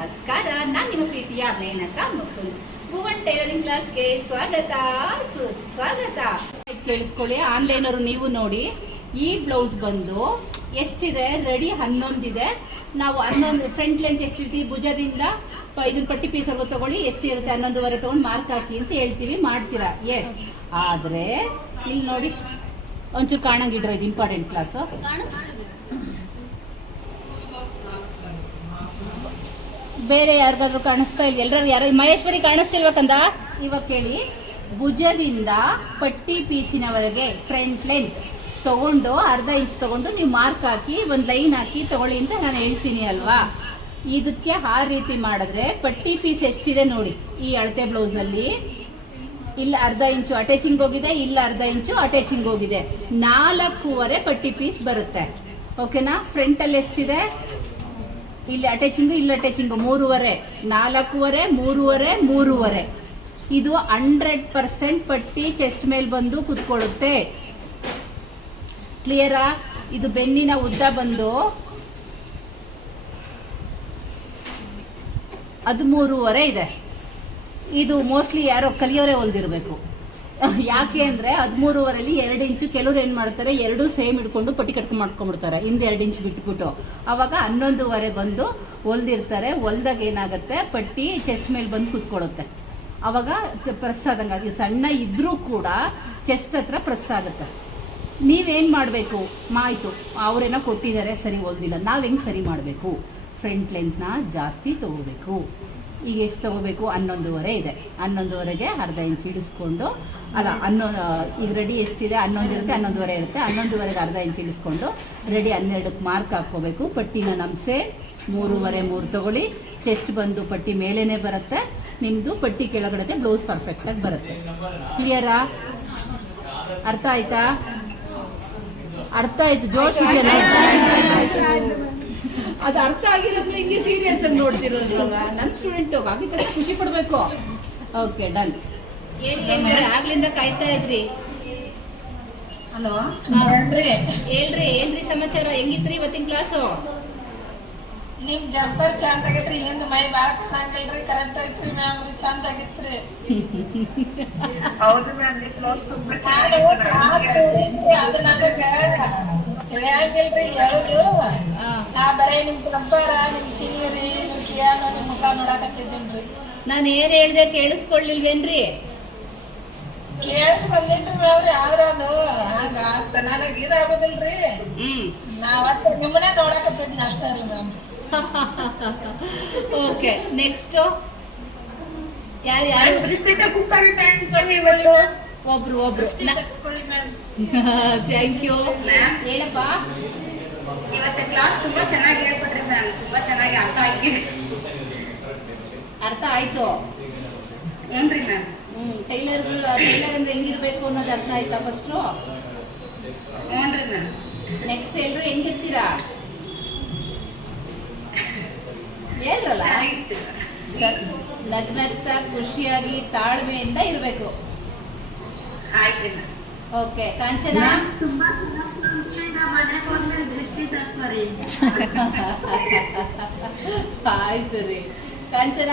ನಮಸ್ಕಾರ ನಾನು ನಿಮ್ಮ ಪ್ರೀತಿಯ ಮೇನಕ ಮುಕುಂದ್ ಭುವನ್ ಟೈಲರಿಂಗ್ ಕ್ಲಾಸ್ಗೆ ಸ್ವಾಗತ ಸ್ವಾಗತ. ಕೇಳಿಸ್ಕೊಳ್ಳಿ ಆನ್ಲೈನ್ ಅವರು ನೀವು ನೋಡಿ ಈ ಬ್ಲೌಸ್ ಬಂದು ಎಷ್ಟಿದೆ? ರೆಡಿ ಹನ್ನೊಂದಿದೆ. ನಾವು ಹನ್ನೊಂದು ಫ್ರಂಟ್ ಲೆಂತ್ ಎಷ್ಟಿರ್ತೀವಿ ಭುಜದಿಂದ ಇದನ್ನ ಪಟ್ಟಿ ಪೀಸ್ ತೊಗೊಳ್ಳಿ ತಗೊಳ್ಳಿ. ಎಷ್ಟಿರುತ್ತೆ? ಹನ್ನೊಂದುವರೆ ತಗೊಂಡು ಮಾರ್ಕ್ ಹಾಕಿ ಅಂತ ಹೇಳ್ತೀವಿ ಮಾಡ್ತೀರಾ? ಎಸ್ ಆದರೆ ಇಲ್ಲಿ ನೋಡಿ ಒಂಚೂರು ಕಾಣಂಗಿಡ್ರ ಇದು ಇಂಪಾರ್ಟೆಂಟ್ ಕ್ಲಾಸು ಬೇರೆ ಯಾರಿಗಾದ್ರೂ ಕಾಣಿಸ್ತಾ ಇಲ್ಲ ಎಲ್ಲರೂ ಯಾರ, ಮಹೇಶ್ವರಿ ಕಾಣಿಸ್ತಿಲ್ವಾ ಕಂದ ಇವಾಗ ಕೇಳಿ. ಭುಜದಿಂದ ಪಟ್ಟಿ ಪೀಸಿನವರೆಗೆ ಫ್ರಂಟ್ ಲೆಂತ್. ತಗೊಂಡು ಅರ್ಧ ಇಂಚ್ ತಗೊಂಡು ನೀವು ಮಾರ್ಕ್ ಹಾಕಿ, ಒಂದು ಲೈನ್ ಹಾಕಿ ತಗೊಳ್ಳಿ ಅಂತ ನಾನು ಹೇಳ್ತೀನಿ ಅಲ್ವಾ? ಇದಕ್ಕೆ ಆ ರೀತಿ ಮಾಡಿದ್ರೆ ಪಟ್ಟಿ ಪೀಸ್ ಎಷ್ಟಿದೆ ನೋಡಿ, ಈ ಅಳತೆ ಬ್ಲೌಸಲ್ಲಿ ಇಲ್ಲಿ, ಅರ್ಧ ಇಂಚು ಅಟ್ಯಾಚಿಂಗ್ ಹೋಗಿದೆ, ಇಲ್ಲಿ, ಅರ್ಧ ಇಂಚು ಅಟ್ಯಾಚಿಂಗ್ ಹೋಗಿದೆ. ನಾಲ್ಕೂವರೆ ಪಟ್ಟಿ ಪೀಸ್ ಬರುತ್ತೆ. ಓಕೆನಾ? ಫ್ರಂಟಲ್ಲಿ ಎಷ್ಟಿದೆ? ಇಲ್ಲಿ ಅಟ್ಯಾಚಿಂಗು ಇಲ್ಲಿ ಅಟ್ಯಾಚಿಂಗು ಮೂರುವರೆ, ನಾಲ್ಕೂವರೆ, ಮೂರುವರೆ ಮೂರುವರೆ. ಇದು ಹಂಡ್ರೆಡ್ ಪರ್ಸೆಂಟ್ ಪಟ್ಟಿ ಚೆಸ್ಟ್ ಮೇಲೆ ಬಂದು ಕುತ್ಕೊಳ್ಳುತ್ತೆ. ಕ್ಲಿಯರಾ ಇದು ಬೆನ್ನಿನ ಉದ್ದ ಬಂದು ಅದು ಮೂರುವರೆ ಇದೆ. ಇದು ಮೋಸ್ಟ್ಲಿ ಯಾರೋ ಕಲಿಯೋರೆ ಹೊಲ್ದಿರ್ಬೇಕು. ಯಾಕೆ ಅಂದ್ರೆ ಹದಿಮೂರುವರೆಲಿ ಎರಡು ಇಂಚು ಕೆಲವ್ರು ಏನ್ ಮಾಡ್ತಾರೆ, ಎರಡು ಸೇಮ್ ಹಿಡ್ಕೊಂಡು ಪಟ್ಟಿ ಕಟ್ಕೊಂಡು ಮಾಡ್ಕೊಂಡ್ಬಿಡ್ತಾರೆ, ಹಿಂದೆ ಎರಡು ಇಂಚು ಬಿಟ್ಬಿಟ್ಟು. ಅವಾಗ ಹನ್ನೊಂದುವರೆ ಬಂದು ಹೊಲ್ದಿರ್ತಾರೆ ಹೊಲ್ದಾಗ ಏನಾಗುತ್ತೆ, ಪಟ್ಟಿ ಚೆಸ್ಟ್ ಮೇಲೆ ಬಂದು ಕೂತ್ಕೊಳ್ಳುತ್ತೆ. ಅವಾಗ ಪ್ರೆಸ್ ಆದಂಗೆ ಸಣ್ಣ ಇದ್ರೂ ಕೂಡ ಚೆಸ್ಟ್ ಹತ್ರ ಪ್ರೆಸ್ ಆಗುತ್ತೆ. ನೀವೇನು ಮಾಡಬೇಕು? ಮಾಯಿತು ಅವ್ರೇನೋ ಕೊಟ್ಟಿದ್ದಾರೆ, ಸರಿ ಹೊಲ್ದಿಲ್ಲ ನಾವು ಹೆಂಗೆ ಸರಿ ಮಾಡಬೇಕು? ಫ್ರಂಟ್ ಲೆಂತ್ನ ಜಾಸ್ತಿ ತಗೋಬೇಕು. ಈಗ ಎಷ್ಟು ತಗೋಬೇಕು? ಹನ್ನೊಂದುವರೆ ಇದೆ. ಹನ್ನೊಂದುವರೆಗೆ ಅರ್ಧ ಇಂಚ್ ಇಳಿಸ್ಕೊಂಡು ಅಲ್ಲ ಹನ್ನೊಂದು ಈಗ ರೆಡಿ ಎಷ್ಟಿದೆ? ಹನ್ನೊಂದು ಇರುತ್ತೆ, ಹನ್ನೊಂದುವರೆ ಇರುತ್ತೆ. ಹನ್ನೊಂದುವರೆಗೆ ಅರ್ಧ ಇಂಚ್ ಇಳಿಸ್ಕೊಂಡು ರೆಡಿ ಹನ್ನೆರಡಕ್ಕೆ ಮಾರ್ಕ್ ಹಾಕ್ಕೋಬೇಕು. ಪಟ್ಟಿನ ನಮ್ಸೆ, ಮೂರುವರೆ, ಮೂರು ತಗೊಳ್ಳಿ. ಚೆಸ್ಟ್ ಬಂದು ಪಟ್ಟಿ ಮೇಲೇ ಬರುತ್ತೆ. ನಿಮ್ಮದು ಪಟ್ಟಿ ಕೆಳಗಡೆ ಬ್ಲೌಸ್ ಪರ್ಫೆಕ್ಟಾಗಿ ಬರುತ್ತೆ. ಕ್ಲಿಯರಾ ಅರ್ಥ ಆಯ್ತಾ? ಅರ್ಥ ಆಯ್ತು, ಜೋಶ್ ಇದೆಯಲ್ಲ ಅದು ಅರ್ಥ ಆಗಿರೋದು ಹಿಂಗೆ ಸೀರಿಯಸ್ ಆಗಿ ನೋಡ್ತಿರೋದ್ರಲ್ಲ ನನ್ನ ಸ್ಟೂಡೆಂಟ್ ಆಗಿದ್ರೆ ಖುಷಿ ಪಡಬೇಕು. ಓಕೆ ಡನ್ ಆಗ್ಲಿಂದ ಕಾಯ್ತಾ ಇದ್ರಿ? ಹಲೋ. ಹೇಳ್ರಿ. ಏನ್ರಿ ಸಮಾಚಾರ? ಹೆಂಗಿತ್ರಿ ಇವತ್ತಿನ ಕ್ಲಾಸು ನಿಮ್ ಜಂಪರ್ ಚಂದ ಆಗೈತ್ರಿ ಹಿಂದ್ ಮೈ ಬಾಳ ಕಾಣಂಗಿಲ್ರಿ ಕರೆಕ್ಟ್ ಐತ್ರಿ ಮ್ಯಾಮ್ ರೀ ಚಂದ ಆಗಿತ್ರಿ. ಹೌದು ಮ್ಯಾಮ್ ಅದು ನನಗ ತಿಳಿಯಂಗಿಲ್ರಿ ಹೇಳುದು? ನಾ ಬರೇ ನಿಮ್ ಜಂಪರ ನಿಮ್ ಸೀರಿ ನಿಮ್ ಕಿಯಾನ ನಿಮ್ ಮುಖ ನೋಡಾಕತ್ತಿದ್ದೇನ್ರಿ? ನಾನು ಏನ್ ಹೇಳ್ದೆ ಕೇಳಿಸ್ಕೊಳ್ಳಿಲ್ವೇನ್ರಿ? ಕೇಳಿಸ್ ಬಂದಿನ್ರಿ ಮ್ಯಾಮ್ರಿ ಆದ್ರ ಅದು ಹಂಗ ಆಗ್ತ ನನಗ ಇದಾಗೋದಿಲ್ರಿ. ಹ್ಮ್. ನಾ ಒಟ್ಟು ನಿಮ್ಮನೆ ನೋಡಾಕತ್ತಿದ್ನ ಅಷ್ಟೇ ರೀ ಮ್ಯಾಮ್ ಓಕೆ ನೆಕ್ಸ್ಟ್ ಯಾರು ಯಾರು? ಒಬ್ರು ಒಬ್ರು. ಥ್ಯಾಂಕ್ ಯು ಹೇಳಪ್ಪ ಇವತ್ತು ಕ್ಲಾಸ್ ತುಂಬಾ ಚೆನ್ನಾಗಿ ಹೇಳ್ಕೊಟ್ರಿ ಮ್ಯಾಮ್ ತುಂಬಾ ಚೆನ್ನಾಗಿ ಅರ್ಥ ಆಗಿದೆ ಅರ್ಥ ಆಯ್ತು. ಮ್ಯಾಮ್ ಹ್ಮ್ ಟೈಲರ್ಗಳು ಟೈಲರ್ ಅಂದ್ರೆ ಹೆಂಗಿರ್ಬೇಕು ಅನ್ನೋದು ಅರ್ಥ ಆಯ್ತಾ ಫಸ್ಟು ಮ್ಯಾಮ್ ನೆಕ್ಸ್ಟ್ ಎಲ್ರು ಹೆಂಗಿರ್ತೀರಾ? ಹೇಳ್ರಲ್ಲ? ನಗ್ನಗ್ತ ಖುಷಿಯಾಗಿ ತಾಳ್ಮೆಯಿಂದ ಇರಬೇಕು. ಆಯ್ತು ಓಕೆ ಕಾಂಚನಾ? ತುಂಬಾ ಚೆನ್ನಾಗಿ ಆಯ್ತು ರೀ. ಕಾಂಚನ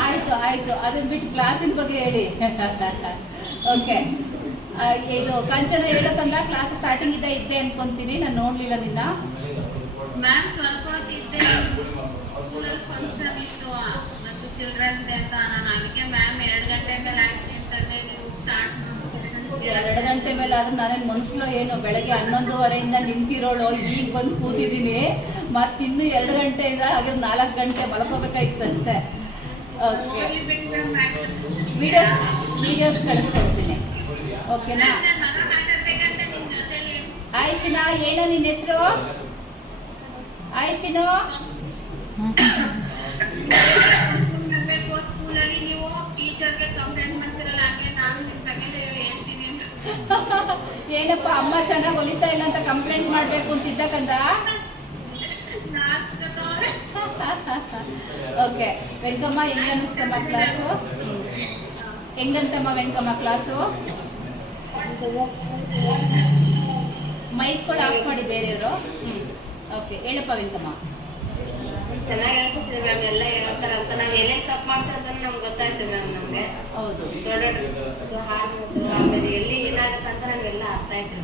ಆಯ್ತು ಆಯ್ತು. ಅದನ್ನ ಬಿಟ್ಟು ಕ್ಲಾಸಿನ ಬಗ್ಗೆ ಹೇಳಿ. ಓಕೆ ಇದು ಕಾಂಚನ ಹೇಳಕ್ಕಂದ ಕ್ಲಾಸ್ ಸ್ಟಾರ್ಟಿಂಗ್ ಇದೆ ಇದ್ದೆ ಅನ್ಕೊಂತೀನಿ. ನಾನು ನೋಡ್ಲಿಲ್ಲ ನಿನ್ನ. ಮ್ಯಾಮ್ ಸ್ವಲ್ಪ ಹೊತ್ತಿದ್ದೆ ಸ್ಕೂಲಲ್ಲಿ ಫಂಕ್ಷನ್ ಇತ್ತು. ಮತ್ತು ಚಿಲ್ಡ್ರನ್ಸ್ ಡೇ ಅಂತ ನಾನು ಅದಕ್ಕೆ ಮ್ಯಾಮ್ ಎರಡು ಗಂಟೆ ಮೇಲೆ ಆಗ್ತೀನಿ ಅಂತಂದೆ. ನೀವು ಸ್ಟಾರ್ಟ್ ಎರಡು ಗಂಟೆ ಮೇಲೆ ಆದ್ರೂ ನಾನೇನು ಮನುಷ್ಯಲು ಏನು ಬೆಳಗ್ಗೆ ಹನ್ನೊಂದುವರೆಯಿಂದ ನಿಂತಿರೋಳು ಈಗ ಬಂದು ಕೂತಿದ್ದೀನಿ ಮತ್ತಿನ್ನು ಎರಡು ಗಂಟೆಯಿಂದ ಹಾಗೆ ನಾಲ್ಕು ಗಂಟೆ ಮಲ್ಕೋಬೇಕಾಗಿತ್ತು ಅಷ್ಟೇ ಓಕೆ ವಿಡಿಯೋಸ್ ವಿಡಿಯೋಸ್ ಕಳಿಸ್ಕೊಡ್ತೀನಿ. ಓಕೆನಾ ಆಯ್ತು ನಾ ಏನೋ ನಿನ್ನ ಹೆಸರು? ಆಯ್ತು ಚಿನ್ನು? ಸ್ಕೂಲಲ್ಲಿ ನೀವು ಕಂಪ್ಲೇಂಟ್ ನಾನು ಏನಪ್ಪ, ಅಮ್ಮ ಚೆನ್ನಾಗಿ ಹೊಲಿತಾ ಇಲ್ಲ ಅಂತ ಕಂಪ್ಲೇಂಟ್ ಮಾಡಬೇಕು ಅಂತ ಇದ್ದಕ್ಕಂತ ಓಕೆ ವೆಂಕಮ್ಮ, ಹೆಂಗ ಅನಿಸ್ತಮ್ಮ ಕ್ಲಾಸು ಹೆಂಗಂತಮ್ಮ ವೆಂಕಮ್ಮ ಕ್ಲಾಸು ಮೈಕ್ ಕೂಡ ಆಫ್ ಮಾಡಿ ಬೇರೆಯವರು. ಓಕೆ ಹೇಳಪ್ಪ ವೆಂಕಮ್ಮ. ಚೆನ್ನಾಗಿ ಮ್ಯಾಮ್ ಎಲ್ಲ ಹೇಳ್ತಾರೆ ಅಂತ. ನಾವ್ ಏನೇ ತಪ್ಪು ಮಾಡ್ತಾರೆ ಅಂತ ನಮ್ಗೆ ಗೊತ್ತಾಯ್ತು ಮ್ಯಾಮ್ ನಮ್ಗೆ. ಹೌದು. ಆಮೇಲೆ ಎಲ್ಲಿ ಏನಾಗುತ್ತೆ ಅಂತ ನಮ್ಗೆಲ್ಲ ಅರ್ಥ ಆಯ್ತು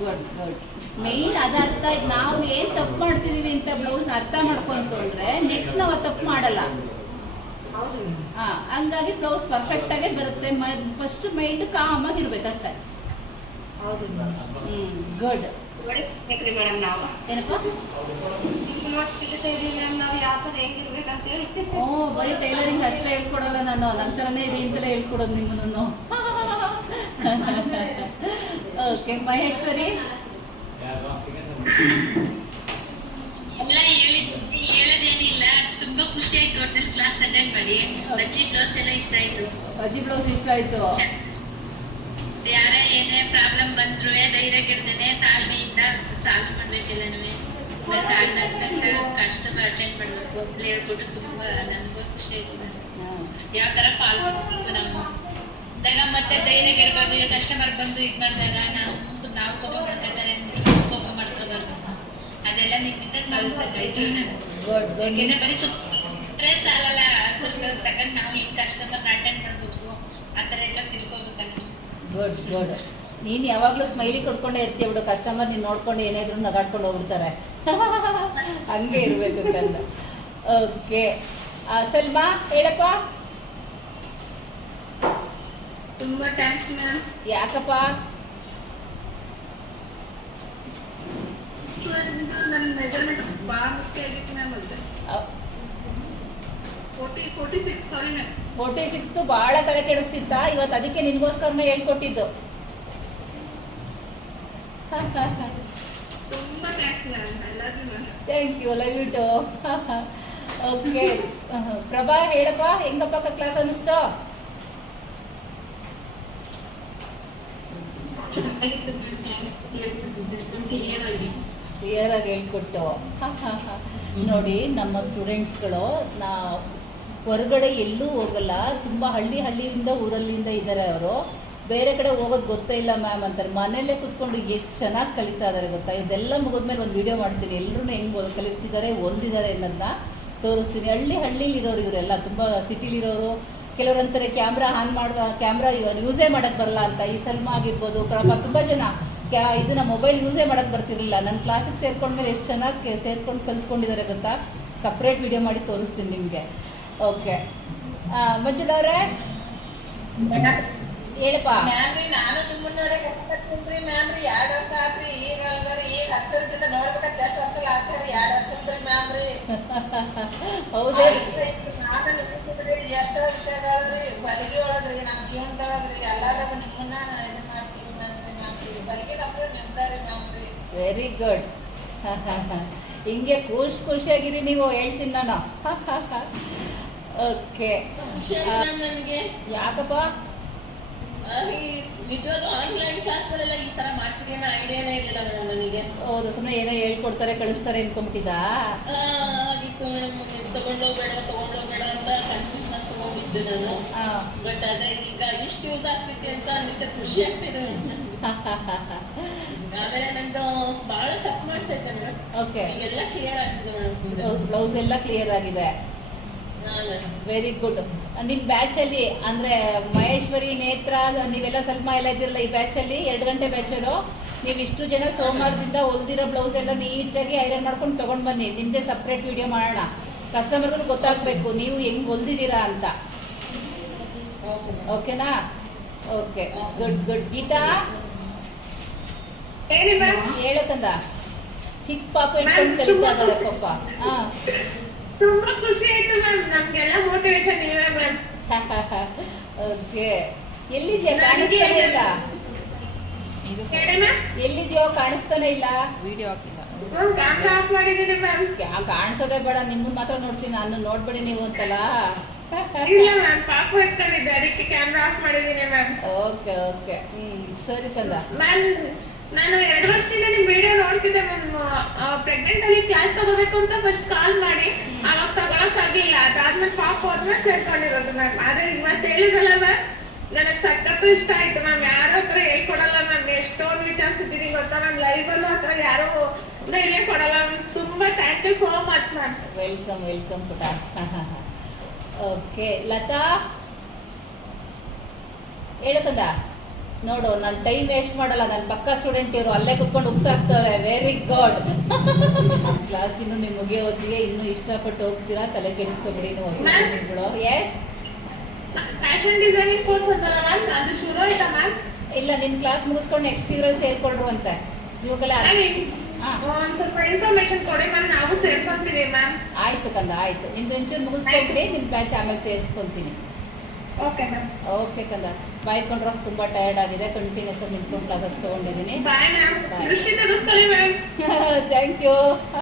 ಗುಡ್ ಗುಡ್ ಮೇಯ್ನ್ ಅದು ಅರ್ಥ ಆಯ್ತು. ನಾವು ಏನು ತಪ್ಪು ಮಾಡ್ತಿದೀವಿ ಅಂತ ಬ್ಲೌಸ್ ಅರ್ಥ ಮಾಡ್ಕೊಂತು ಅಂದ್ರೆ ನೆಕ್ಸ್ಟ್ ನಾವು ತಪ್ಪು ಮಾಡಲ್ಲ. ಹಾ ಹಂಗಾಗಿ ಬ್ಲೌಸ್ ಪರ್ಫೆಕ್ಟ್ ಆಗೇ ಬರುತ್ತೆ. ಫಸ್ಟ್ ಮೈಂಡ್ ಕಾಮ್ ಆಗಿರ್ಬೇಕಷ್ಟೇ ಹ್ಮ್ ಗುಡ್ ಒಳ್ಳೆ ಮೇಡಮ್ ನಾವು. ಏನಪ್ಪ? ಓ ಬರೀ ಟೈಲರಿಂಗ್ ಅಷ್ಟೇ ಹೇಳ್ಕೊಡಲ್ಲ ನಾನು ನಂತರನೇ ಥರನೇ ಇರಿ ಅಂತಲೇ ಹೇಳ್ಕೊಡೋದು ನಿಮ್ಮನ್ನು. ಓಕೆ ಮಹೇಶ್ವರಿ? ಎಲ್ಲ ಹೇಳಿದ್ ಹೇಳೋದೇನಿಲ್ಲ. ತುಂಬಾ ಖುಷಿ ಆಯ್ತು ಒಟ್ಟಲ್ಲಿ ಕ್ಲಾಸ್ ಅಟೆಂಡ್ ಮಾಡಿ. ಬಜ್ಜಿ ಬ್ಲೌಸ್ ಎಲ್ಲ ಇಷ್ಟ ಆಯ್ತು. ಅಜ್ಜಿ ಬ್ಲೌಸ್ ಇಷ್ಟ ಆಯ್ತು? ಯಾರೇ ಏನೇ ಪ್ರಾಬ್ಲಮ್ ಬಂದ್ರು ಧೈರ್ಯ ಗೆಡ್ದೇನೆ ತಾಳ್ಮೆಯಿಂದ ಸಾಲ್ವ್ ಮಾಡ್ಬೇಕೆಲ್ಲನೂ ಕಸ್ಟಮರ್ ಅಟೆಂಡ್ ಮಾಡಬೇಕು. ಅಂತ ಹೇಳ್ಬಿಟ್ಟು ತುಂಬಾ ನನಗೂ ಖುಷಿ ಆಯ್ತು. ಯಾವ ತರ ಫಾಲೋ ಮಾಡ್ಬೇಕು ನಾವು? ಅಂದಾಗ ಮತ್ತೆ ಧೈರ್ಯ ಇರ್ಬೋದು ಈಗ ಕಸ್ಟಮರ್ ಬಂದು ಇದ್ ಮಾಡಿದಾಗ ನಾವು ಸುಮ್ಮನೆ ನಾವು ಕೋಪ ಮಾಡ್ತಾ ಇದ್ದಾರೆ ಅಂದ್ಬಿಟ್ಟು ಕೋಪ ಮಾಡ್ಕೋಬಾರ್ದು. ಅದೆಲ್ಲ ನಿಮ್ಮಿಂದ ಗುಡ್ ಯಾಕೆಂದ್ರೆ ಬರೀ ಸುಮ್ಮನೆ ಸಾಲಲ್ಲ ತಕ್ಕಂತ ನಾವು ಈ ಕಸ್ಟಮರ್ ಅಟೆಂಡ್ ಮಾಡ್ಬೇಕು. ಆತರ ಥರ ಎಲ್ಲ ತಿಳ್ಕೊಬೇಕಲ್ಲ. ಗುಡ್ ಗುಡ್ ನೀನು ಯಾವಾಗಲೂ ಸ್ಮೈಲಿ ಕೊಡ್ಕೊಂಡೇ ಇರ್ತೀಯ ಬಿಡು. ಕಸ್ಟಮರ್ ನೀನು ನೋಡ್ಕೊಂಡು ಏನಾದರೂ ನಗಾಡ್ಕೊಂಡು ಹೋಗ್ಬಿಡ್ತಾರೆ. ಹಂಗೆ ಇರಬೇಕು ಕಂದ ಓಕೆ ಸಲ್ಮಾ ಹೇಳಪ್ಪ? ತುಂಬಾ ಥ್ಯಾಂಕ್ಸ್ ಮ್ಯಾಮ್ ಯಾಕಪ್ಪ? ನನ್ನ ಮೆಜರ್ಮೆಂಟ್ ಭಾಳ ಮುಖ್ಯ ಆಗಿತ್ತು ಮ್ಯಾಮ್ ಅಂತ forty forty six sorry ma'am forty sixth ಭಾಳ ತಲೆ ಕೆಡಿಸ್ತಿತ್ತ? ಇವತ್ತು ಅದಕ್ಕೆ ನಿನ್ಗೋಸ್ಕರನೇ ಹೇಳ್ಕೊಟ್ಟಿದ್ದು ತುಂಬಾ thanks ma'am I love you ma'am thank you love you too okay Prabha ಹೇಳಪ್ಪ, ಹೆಂಗಪ್ಪ ಕ್ಲಾಸ್ ಅನ್ನಿಸ್ತು? ಕ್ಲಿಯರ್ ಆಗಿ ಹೇಳ್ಕೊಟ್ಟು. ನೋಡಿ, ನಮ್ಮ ಸ್ಟೂಡೆಂಟ್ಸ್ಗಳು ನಾ ಹೊರಗಡೆ ಎಲ್ಲೂ ಹೋಗಲ್ಲ. ತುಂಬ ಹಳ್ಳಿ ಹಳ್ಳಿಯಿಂದ, ಊರಲ್ಲಿಂದ ಇದ್ದಾರೆ ಅವರು. ಬೇರೆ ಕಡೆ ಹೋಗೋದು ಗೊತ್ತೇ ಇಲ್ಲ ಮ್ಯಾಮ್ ಅಂತಾರೆ. ಮನೆಯಲ್ಲೇ ಕುತ್ಕೊಂಡು ಎಷ್ಟು ಚೆನ್ನಾಗಿ ಕಲಿತಾ ಇದ್ದಾರೆ ಗೊತ್ತಾ? ಇದೆಲ್ಲ ಮುಗಿದ್ಮೇಲೆ ಒಂದು ವಿಡಿಯೋ ಮಾಡ್ತೀನಿ. ಎಲ್ಲರೂ ಹೆಂಗೆ ಕಲಿತಿದ್ದಾರೆ ಹೊಲ್ದಿದ್ದಾರೆ ಅನ್ನೋದನ್ನ ತೋರಿಸ್ತೀನಿ. ಹಳ್ಳಿ ಹಳ್ಳಿಲಿರೋರು ಇವರೆಲ್ಲ, ತುಂಬ ಸಿಟಿಲಿರೋರು, ಕೆಲವ್ರು ಅಂತಾರೆ, ಕ್ಯಾಮ್ರಾ ಆನ್ ಮಾಡಿದ, ಕ್ಯಾಮ್ರಾ ಯೂಸೇ ಮಾಡೋಕ್ಕೆ ಬರಲ್ಲ ಅಂತ. ಈ ಸಲ್ಮಾ ಆಗಿರ್ಬೋದು ಪ್ರಭಾ ತುಂಬ ಜನ ಕ್ಯಾ ಇದನ್ನ ಮೊಬೈಲ್ ಯೂಸೇ ಮಾಡೋಕ್ಕೆ ಬರ್ತಿರಲಿಲ್ಲ. ನನ್ನ ಕ್ಲಾಸಿಗೆ ಸೇರ್ಕೊಂಡ್ಮೇಲೆ ಎಷ್ಟು ಚೆನ್ನಾಗಿ ಸೇರ್ಕೊಂಡು ಕಲ್ತ್ಕೊಂಡಿದ್ದಾರೆ ಗೊತ್ತಾ? ಸಪ್ರೇಟ್ ವಿಡಿಯೋ ಮಾಡಿ ತೋರಿಸ್ತೀನಿ ನಿಮಗೆ. ಓಕೆ ಮಂಜುಳವ್ರೆ ಹೇಳಪ್ಪ. ಮ್ಯಾಮ್ರಿ ನಾನು ನಿಮ್ಮನ್ನ ನೋಡಿ ಮ್ಯಾಮ್ ಮ್ಯಾಮ್ರಿ ಎರಡ್ ವರ್ಷ ಆತ್ರಿ. ಈಗ ಅಲ್ರಿ ಈಗ ಹತ್ತಿರದಿಂದ ನೋಡ್ಬೇಕಂತ ಎಷ್ಟು ವರ್ಷ ಆಸೆ ರೀ. ಎರಡ್ ವರ್ಷ ಅಂದ್ರಿ ಮ್ಯಾಮ್ರಿ ಹೌದೇ. ಎಷ್ಟೋ ವಿಷಯಗಳು ರೀ. ಬಲಿಗೆ ಒಳಗ್ರಿ. ನಮ್ ಜೀವನದೊಳಗ್ರಿ ಎಲ್ಲಾರು ನಿಮ್ಮನ್ನ ಇದು ಮಾಡ್ತೀವಿ ಮ್ಯಾಮ್ರಿ ನಾನ್ರಿ ಬಲಿಗೆ ನಮ್ದು ನಿಮ್ದಾರಿ ಮ್ಯಾಮ್ರಿ ವೆರಿ ಗುಡ್ ಹಿಂಗೆ ಖುಷಿ ಖುಷಿಯಾಗಿರಿ ನೀವು ಹೇಳ್ತೀನಿ ನಾನು. ಓಕೆ ನನಗೆ ಯಾಕಪ್ಪ? ನಿಜವಾಗ್ಲೂ ಆನ್ಲೈನ್ ಕ್ಲಾಸ್ಗಳೆಲ್ಲ ಈ ತರ ಮಾಡ್ತೀರಿ ಅನ್ನೋ ಐಡಿಯಾನೇ ಇರಲಿಲ್ಲ ಮೇಡಮ್ ನನಗೆ. ಹೌದು ಸುಮ್ಮನೆ ಏನೋ ಹೇಳ್ಕೊಡ್ತಾರೆ ಕಳಿಸ್ತಾರೆ ಅನ್ಕೊಂಬಿಟ್ಟಿದ್ದ ಆ, ಆಗಿತ್ತು ಮೇಡಮ್ ತಗೊಂಡೋಗ್ಬೇಡ ತಗೊಂಡೋಗ್ಬೇಡ ಅಂತ ಕನ್ಫ್ಯೂಸ್ ತಗೊಂಡಿದ್ದೆ ನಾನು. ಬಟ್ ಅದೇ ಈಗ ಇಷ್ಟು ಯೂಸ್ ಆಗ್ತೈತಿ ಅಂತ ನಿಜ ಖುಷಿ ಆಗ್ತಿದೆ ಆಮೇಲೆ ನಂದು ಬಹಳ ತಪ್ಪು ಮಾಡ್ತಾ ಇದ್ದೆ ಓಕೆ ಎಲ್ಲ ಕ್ಲಿಯರ್ ಆಗಿದೆ ಮೇಡಮ್. ಬ್ಲೌಸ್ ಎಲ್ಲ ಕ್ಲಿಯರ್ ಆಗಿದೆ. ವೆರಿ ಗುಡ್ ನಿಮ್ಮ ಬ್ಯಾಚಲ್ಲಿ ಅಂದ್ರೆ ಮಹೇಶ್ವರಿ ನೇತ್ರ ನೀವೆಲ್ಲ ಸಲ್ಮಾ ಎಲ್ಲ ಇದ್ದಿರಲ್ಲ ಈ ಬ್ಯಾಚಲ್ಲಿ ಎರಡು ಗಂಟೆ ಬ್ಯಾಚರು ನೀವು ಇಷ್ಟು ಜನ ಸೋಮವಾರದಿಂದ ಹೊಲ್ದಿರೋ ಬ್ಲೌಸ್ ಎಲ್ಲ ನೀಟಾಗಿ ಐರನ್ ಮಾಡ್ಕೊಂಡು ತಗೊಂಡ್ ಬನ್ನಿ. ನಿಮ್ಮದೇ ಸಪ್ರೇಟ್ ವಿಡಿಯೋ ಮಾಡೋಣ. ಕಸ್ಟಮರ್ಗಳು ಗೊತ್ತಾಗ್ಬೇಕು ನೀವು ಹೆಂಗ್ ಹೊಲ್ದಿದ್ದೀರಾ ಅಂತ. ಓಕೆನಾ ಓಕೆ ಗುಡ್ ಗುಡ್ ಗೀತಾ? ಹೇಳಕಂದ ಹೇಳಕ್ಕಂದ ಚಿಕ್ಕ ಪಾಪ ಇಟ್ಕೊಂಡು ಕಲಿತಾ ಇದ್ದಾಳೆ ಪಾಪ. ಹಾಂ. ತುಂಬಾ ಖುಷಿ ಆಯ್ತು ಮ್ಯಾಮ್ ನಮ್ಗೆಲ್ಲ ಮೋಟಿವೇಶನ್ ನೀವೇ ಮ್ಯಾಮ್ ಓಕೆ. ಎಲ್ಲಿದ್ಯಾ? ಕಾಣಿಸ್ತಾನೆ ಇಲ್ಲ. ಇದು ಎಲ್ಲಿದ್ಯೋ ಕಾಣಿಸ್ತಾನೆ ಇಲ್ಲ. ವಿಡಿಯೋ ಕ್ಯಾಮ್ರಾ ಆಫ್ ಮಾಡಿದ್ದೀನಿ ಮ್ಯಾಮ್ ಕಾಣಿಸೋದೇ ಬೇಡ. ನಿಮ್ಮನ್ನ ಮಾತ್ರ ನೋಡ್ತೀನಿ ನಾನು. ನೋಡ್ಬೇಡಿ ನೀವು ಅಂತಲ್ಲ. ಇಲ್ಲ ಮ್ಯಾಮ್ ಪಾಪ ಎತ್ಕೊಂಡಿದ್ದೆ ಅದಕ್ಕೆ ಕ್ಯಾಮ್ರಾ ಆಫ್ ಮಾಡಿದ್ದೀನಿ ಮ್ಯಾಮ್ ಓಕೆ ಓಕೆ. ಹ್ಮ್ ಸರಿ ಚಂದ. ಮ್ಯಾಮ್ ನಾನು ಎರಡು ವರ್ಷದಿಂದ ನಿಮ್ ವಿಡಿಯೋ ನೋಡ್ತಿದ್ದೆ ಮ್ಯಾಮ್ ಪ್ರೆಗ್ನೆಂಟ್ ಅಲ್ಲಿ ಕ್ಲಾಸ್ ತಗೋಬೇಕು ಅಂತ ಫಸ್ಟ್ ಕಾಲ್ ಮಾಡಿ. ಅವಾಗ ತಗೊಳಕ್ ಆಗಿಲ್ಲ ಅದಾದ್ಮೇಲೆ ಪಾಪ ಹೋದ್ಮೇಲೆ ಸೇರ್ಕೊಂಡಿರೋದು ಮ್ಯಾಮ್ ಆದ್ರೆ ಈಗ ಮತ್ತೆ ಹೇಳಿದ್ರಲ್ಲ ಮ್ಯಾಮ್ ನನಗ್ ಸಖತ್ತು ಇಷ್ಟ ಆಯ್ತು ಮ್ಯಾಮ್ ಯಾರ ಹತ್ರ ಹೇಳ್ಕೊಡಲ್ಲ ಮ್ಯಾಮ್ ಎಷ್ಟೊಂದು ವಿಚಾರಿಸಿದ್ದೀನಿ ಗೊತ್ತಾ ಮ್ಯಾಮ್ ಲೈವ್ ಅಲ್ಲೂ ಹತ್ರ ಯಾರೋ ಧೈರ್ಯ ಕೊಡಲ್ಲ ಮ್ಯಾಮ್ ತುಂಬಾ thank you so much ma'am welcome welcome ಪುಟ. ಓಕೆ ಲತಾ? ಹೇಳಕಂದ ನೋಡು ನಾನು ಟೈಮ್ ವೇಸ್ಟ್ ಮಾಡಲ್ಲ ನನ್ನ ಪಕ್ಕ ಸ್ಟೂಡೆಂಟ್ ಇವರು ಅಲ್ಲೇ ಕುತ್ಕೊಂಡು ಉಗ್ಸಾಕ್ತವ್ರೆ ವೆರಿ ಗಾಡ್ ಕ್ಲಾಸ್ ಇನ್ನು ನೀವು ಮುಗಿಯೋ ಹೊತ್ತಿಗೆ ಇನ್ನೂ ಇಷ್ಟಪಟ್ಟು ಹೋಗ್ತೀರಾ? ತಲೆ ಕೆಡಿಸ್ಕೊಬಿಡಿ ನೀವು ಹೊಸಗಳು ಎಸ್ ಫ್ಯಾಷನ್ ಡಿಸೈನಿಂಗ್ ಕೋರ್ಸ್ ಅಂತಲ್ಲ ಮ್ಯಾಮ್ ಅದು ಶುರು ಆಯ್ತಾ ಮ್ಯಾಮ್ ಇಲ್ಲ ನಿಮ್ಮ ಕ್ಲಾಸ್ ಮುಗಿಸ್ಕೊಂಡು ನೆಕ್ಸ್ಟ್ ಇದ್ರಲ್ಲಿ ಸೇರ್ಕೊಂಡ್ರು ಅಂತ ಇವಾಗೆಲ್ಲ ಒಂದ್ ಸ್ವಲ್ಪ ಇನ್ಫಾರ್ಮೇಶನ್ ಕೊಡಿ ಮ್ಯಾಮ್ ನಾವು ಸೇರ್ಕೊಂತೀವಿ ಮ್ಯಾಮ್ ಆಯ್ತು ಕಂದ ಆಯ್ತು. ನಿಮ್ದು ಒಂಚೂರು ಮುಗಿಸ್ಕೊಂಡ್ಬಿಡಿ ನಿಮ್ಮ ಬ್ಯಾಚ್ ಆಮೇಲೆ ಸೇರಿಸ್ಕೊಂತೀನಿ. ಓಕೆ ಮ್ಯಾಮ್ ಓಕೆ ಕಂದ. ಬಾಯ್ಕೊಂಡ್ರೆ ತುಂಬ ಟಯರ್ಡ್ ಆಗಿದೆ. ಕಂಟಿನ್ಯೂಸ್ ಆಗಿ ನಿಂತ್ಕೊಂಡು ಕ್ಲಾಸಸ್ ತೊಗೊಂಡಿದ್ದೀನಿ. ದೃಷ್ಟಿ ಥ್ಯಾಂಕ್ ಯು